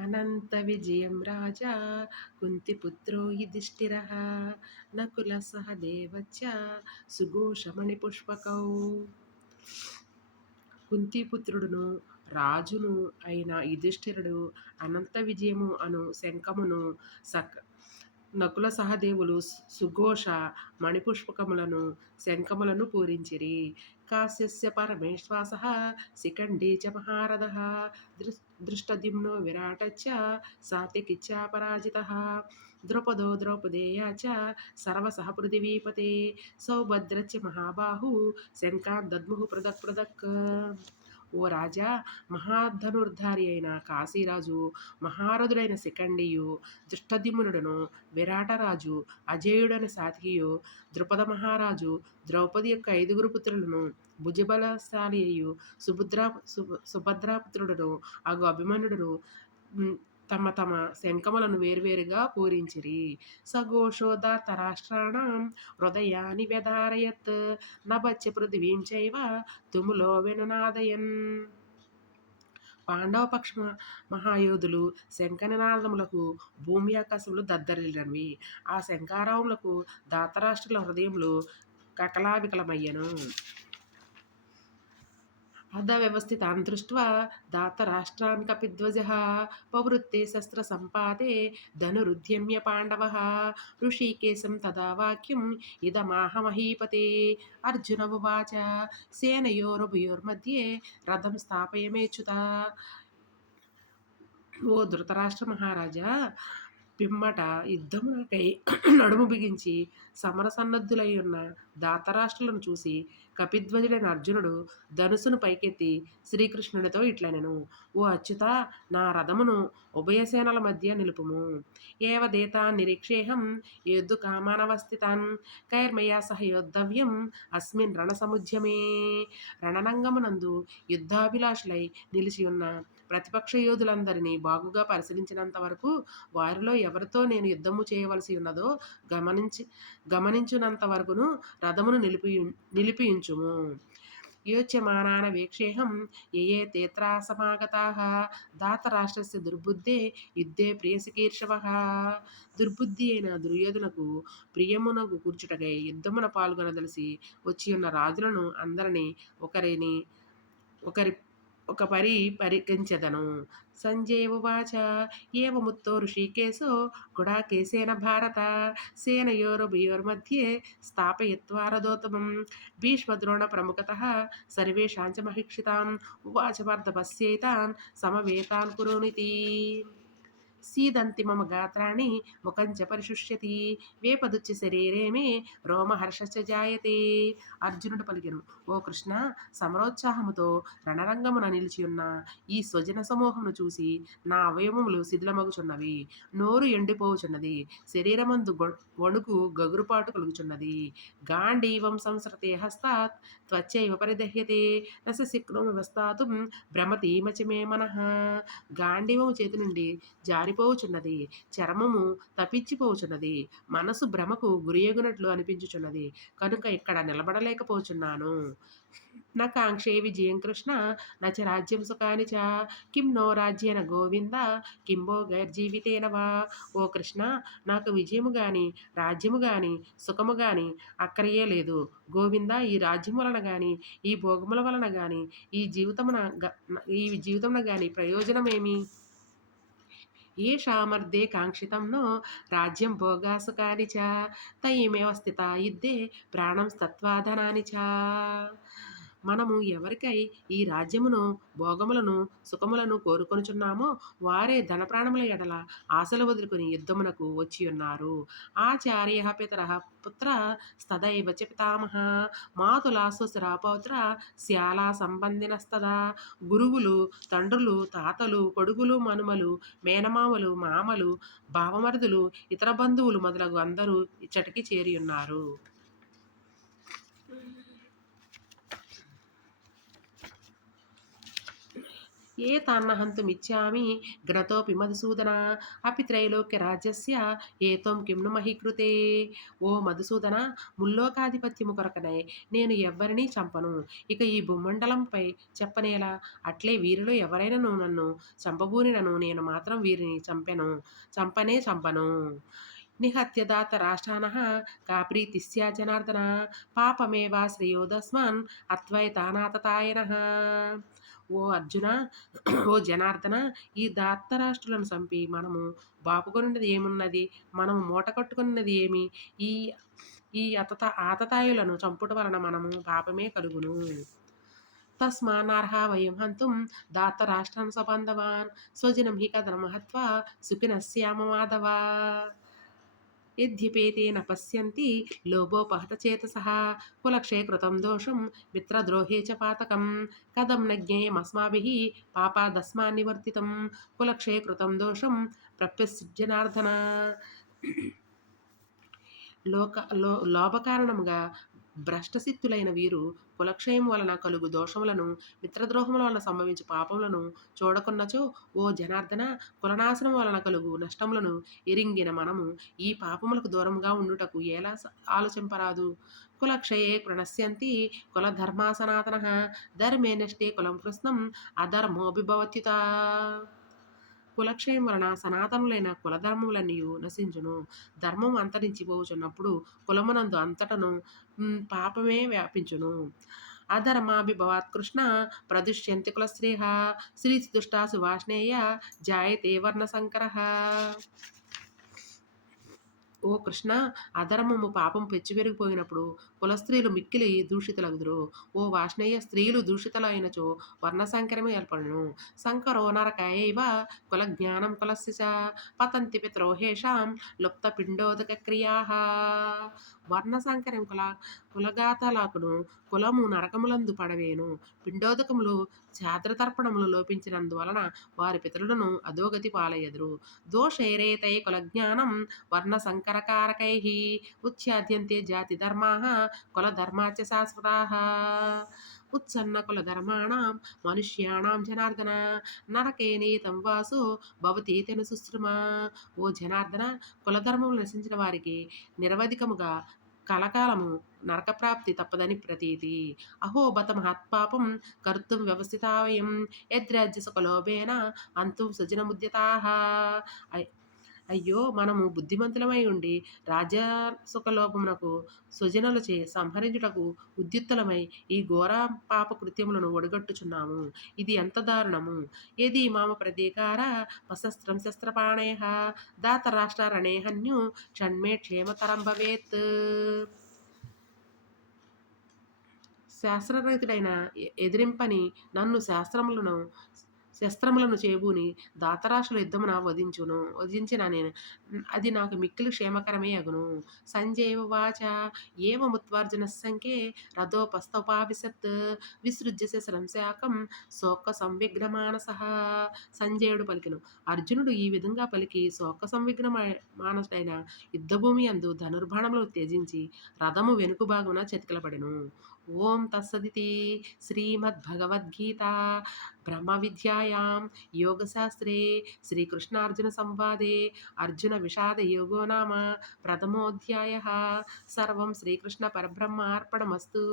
అనంత విజయం రాజా కుంతిపుత్రో యుధిష్ఠిరః నకుల సహదేవచ్చ సుఘోషమణి పుష్పకౌ. కుంతిపుత్రుడును రాజును అయిన యుధిష్ఠిరుడు అనంత విజయము అను శంఖమును నకుల సహదేవులు సుఘోష మణిపుష్పకములను శంఖములను పూరించిరి. కాశ్యస్య పరమేశ్వాస శిఖండీ చ మహారథ దృష్టద్యుమ్నో విరాటచ్చ సాత్యకిచ్చాపరాజితః ద్రౌపదో ద్రౌపదేయా చ సర్వసః పృథివీపతే సౌభద్రచ్చ మహాబాహు శంఖాన్ దద్ముః పృథక్ పృథక్. ఓ రాజా, మహాధనుర్ధారి అయిన కాశీరాజు, మహారథుడైన శిఖండియు, దృష్టద్యుమ్నుడును, విరాటరాజు, అజేయుడైన సాత్యకియు, ద్రుపద మహారాజు, ద్రౌపది యొక్క 5 పుత్రులను, భుజబలశాలి అయ్యు సుభద్రాపుత్రుడును అగు అభిమన్యుడును తమ తమ శంఖములను వేర్వేరుగా పూరించిరి. సఘోషోధార్తరాష్ట్రాణం హృదయాని వ్యధారయత్ నభచ్చ పృథివీం చైవ తుములో విననాదయన్. పాండవ పక్ష మహాయోధులు శంఖనినాదములకు భూమి ఆకాశములు దద్దరిల్లినవి. ఆ శంఖారావములకు ధాతరాష్ట్రుల హృదయములు కకలావికలమయ్యెను. అధ వ్యవస్థితాన్ దృష్ట్వా ధాతరాష్ట్రాన్ కపిధ్వజః పవృత్తే శస్త్రసంపాతే ధనురుద్యమ్య పాండవః ఋషికేశం తదా వాక్యం ఇదమాహ మహీపతే. అర్జున ఉవాచ సేనయోరుభయోర్मध्ये రథం స్థాపయమేచ్యుత. ఓ ధృతరాష్ట్ర మహారాజా, పిమ్మట యుద్ధమునకై నడుము బిగించి సమరసన్నద్ధులై ఉన్న ధాతరాష్ట్రులను చూసి కపిధ్వజుడైన అర్జునుడు ధనుసును పైకెత్తి శ్రీకృష్ణుడితో ఇట్లనెను: ఓ అచ్యుత, నా రథమును ఉభయసేనల మధ్య నిలుపుము. ఏవదేతాన్ నిరీక్షేహం యోద్ధు కామానవస్థితాన్ కైర్మయా సహ యోద్ధవ్యం అస్మిన్ రణసముద్యమే. రణరంగమునందు యుద్ధాభిలాషులై నిలిచి ఉన్న ప్రతిపక్ష యోధులందరినీ బాగుగా పరిశీలించినంత వరకు వారిలో ఎవరితో నేను యుద్ధము చేయవలసి ఉన్నదో గమనించునంత వరకును రథమును నిలిపియుంచుము. యోచ్యమానాన వీక్షేహం యయే తేత్రాసమాగతాః ధాతరాష్ట్రస్య దుర్బుద్ధే యుద్ధే ప్రియసికీర్షవః. దుర్బుద్ధి అయిన దుర్యోధనకు ప్రియమునకు కూర్చుటకై యుద్ధమున పాల్గొనదలిసి వచ్చియున్న రాజులను అందరినీ ఒక పరికించెదను. సంజయ ఉవాచ ఏవముక్తో ఋషికేశో గుడాకేశేన భారత సేనయోరుభయోర్मध्ये స్థాపయిత్వా రథోత్తమం భీష్మద్రోణ ప్రముఖతః సర్వేషాం చ మహీక్షితాం ఉవాచ పార్థ పశ్యేతాన్ సమవేతాన్ కురునితి. సీదంతి మమ గాత్రాణి ముఖంచ పరిశుష్యతి వేపదుచ్య శరీరే మే రోమహర్షశ్చ జాయతే. అర్జునుడు పలికెను: ఓ కృష్ణ, సమరోత్సాహముతో రణరంగమున నిలిచియున్న ఈ స్వజన సమూహమును చూసి నా అవయవములు శిథిలమగుచున్నవి, నోరు ఎండిపోవుచున్నది, శరీరమందు వణుకు గగురుపాటు కలుగుచున్నది. గాంధీవం సంస్రతే హస్తాత్ త్వచ్చైవ పరిదహ్యతే నస శక్నోమి వస్తాతుం భ్రమతీమచ మే మనః. గాంధీవము చేతి నుండి జారిపోవుచున్నది, చర్మము తప్పించిపోవుచున్నది, మనసు భ్రమకు గురియగునట్లు అనిపించుచున్నది, కనుక ఇక్కడ నిలబడలేకపోచున్నాను. న కాంక్షే విజయం కృష్ణ నచ రాజ్యం సుఖాని చ కిం నో రాజ్యేన గోవింద కిం భోగైర్జీవితేన వా. ఓ కృష్ణ, నాకు విజయము గాని రాజ్యము గాని సుఖము గాని అక్కరయే లేదు. గోవింద, ఈ రాజ్యము వలన గాని ఈ భోగముల వలన గాని ఈ జీవితమున గాని ప్రయోజనమేమి? ఏ సామర్థ్యే కాంక్షితం నో రాజ్యం భోగాసుకాని చ తయిమేవ స్థితా యుద్ధే ప్రాణం స్తత్వా ధనాని చ. మనము ఎవరికై ఈ రాజ్యమును భోగములను సుఖములను కోరుకొనుచున్నామో వారే ధన ప్రాణముల ఎడల ఆశలు వదులుకొని యుద్ధమునకు వచ్చియున్నారు. ఆచార్య పితర పుత్ర స్తదైవ చ పితామహ మాతులా సుసురా పౌత్ర శ్యాలా సంబంధినస్తదా. గురువులు, తండ్రులు, తాతలు, కొడుకులు, మనుమలు, మేనమామలు, మామలు, బావమరుదులు, ఇతర బంధువులు మొదలగు అందరూ ఇచ్చటికి చేరియున్నారు. ఏతాన్న హంతుమిచ్చామి ఘ్నతోపి మధుసూదన అపి త్రైలోక్యరాజ్యస్య ఏతం కిం ను మహీకృతే. ఓ మధుసూదన, ముల్లోకాధిపత్యము కొరకనే నేను ఎవ్వరినీ చంపను, ఇక ఈ భూమండలంపై చెప్పనేలా. అట్లే వీరిలో ఎవరైనను నన్ను చంపబూనినను నేను మాత్రం వీరిని చంపనే చంపను. నిహత్య దాత రాష్ట్రానః కా ప్రీతి స్యాత్ జనార్దన పాపమేవా శ్రేయోదస్మాన్ అద్వైతానాతతాయనః. ఓ అర్జున, ఓ జనార్దన, ఈ దాత్తరాష్ట్రులను చంపి మనము బాపుకొనున్నది ఏమున్నది? మనము మూట కట్టుకున్నది ఏమి? ఈ ఈ ఆతతాయులను చంపుట వలన మనము పాపమే కలుగును. తస్మాన్నర్హా వయం హంతుం దాత్తరాష్ట్రాన్ సబాంధవాన్ స్వజనం హి కథనం హత్వా సుఖినః స్యామ మాధవ. యద్యపేతేన పశ్యంతి లోభోపహతచేతసః కులక్షయకృతం దోషం మిత్రద్రోహే చ పాతకం కథం న జ్ఞేయమస్మాభిః పాపాదస్మాన్ నివర్తితం కులక్షయకృతం దోషం ప్రప్యసిజ్జనార్దన. లోభకారణముగా భ్రష్టసిద్ధులైన వీరు కులక్షయం వలన కలుగు దోషములను, మిత్రద్రోహముల వలన సంభవించు పాపములను చూడకున్నచో, ఓ జనార్దన, కులనాశనం వలన కలుగు నష్టములను ఎరింగిన మనము ఈ పాపములకు దూరముగా ఉండుటకు ఎలా ఆలోచింపరాదు? కులక్షయే ప్రణశ్యంతి కులధర్మా సనాతనః ధర్మే నష్టే కులం కృష్ణం అధర్మోభిభవత్యుత. కులక్షయం వలన సనాతనులైన కులధర్మములన్నీయు నశించును. ధర్మం అంతరించిపోవుచున్నప్పుడు కులమునందు అంతటను పాపమే వ్యాపించును. అధర్మాభిభవాత్ కృష్ణ ప్రదుష్యంతి కులశ్రేయః శ్రీదుష్టాసు వాష్ణేయ జాయతే వర్ణశంకరః. ఓ కృష్ణ, అధర్మము పాపం పెరిగిపోయినప్పుడు కులస్త్రీలు మిక్కిలి దూషితులగుదురు. ఓ వాష్ణేయ, స్త్రీలు దూషితులైనచో వర్ణసంకరము ఏర్పడును. సంకరో నరకాయైవ కులజ్ఞానం కులస్య చ పతంతి పితరోహేషాం లుప్తపిండోదక క్రియాః. వర్ణసంకరం కులఘాతలాకును కులము నరకములందు పడవేను. పిండోదకములు ఛాద్రతర్పణములు లోపించినందువలన వారి పితరులను అధోగతి పాలయ్యదురు. దోషైరేతై కులజ్ఞానం వర్ణసంకరకారకైః ఉచ్ఛాద్యంతే జాతిధర్మాః కులధర్మాశ్చ శాశ్వతాః. ఉత్సన్న కులధర్మాణం మనుష్యాణం జనార్దన నరకే నియతం వాసో భవతీతి న సుశ్రుమా. ఓ జనార్దన, కులధర్మములు నశించిన వారికి నిరవధికముగా కలకాలము నరకప్రాప్తి తప్పదని ప్రతీతి. అహో బత మహత్పాపం కర్తుం వ్యవస్థితావయం యద్రాజ్యసుఖలోభేన అంతుం సుజనముద్యతాః. అయ్యో, మనము బుద్ధిమంతులమై ఉండి రాజ్యసుఖలోభమునకు సుజనులచే సంహరించుటకు ఉద్యుక్తులమై ఈ ఘోర పాప కృత్యములను ఒడిగట్టుచున్నాము. ఇది ఎంత దారుణము! ఏది మామ ప్రతీకార వశస్త్రం శస్త్రపాణేః దాతరాష్ట్రారణే హన్యు షణ్మే క్షేమతరం భవేత్. శాస్త్రరహితుడైన ఎదిరింపని నన్ను శస్త్రములను చేబూని దాతరాశుల యుద్ధమున వధించిన నేను అది నాకు మిక్కిలి క్షేమకరమే అగును. సంజయ ఉవాచ ఏవముత్వార్జునః శంకే రథోపస్థోపావిశత్ విసృజ్య శశరం శాకం శోక సంవిఘ్నమానసః. సంజయుడు పలికెను. అర్జునుడు ఈ విధంగా పలికి శోక సంవిఘ్నమానసుడైన యుద్ధభూమి యందు ధనుర్బాణములు త్యజించి రథము వెనుక భాగమున చతికిలపడెను. ఓం తత్సదితి. శ్రీమద్భగవద్గీతా బ్రహ్మ విద్యాయాం యోగశాస్త్రే శ్రీకృష్ణార్జున సంవాదే అర్జున విషాద యోగో నామ ప్రథమోऽధ్యాయః. సర్వం శ్రీకృష్ణ పరబ్రహ్మార్పణమస్తు.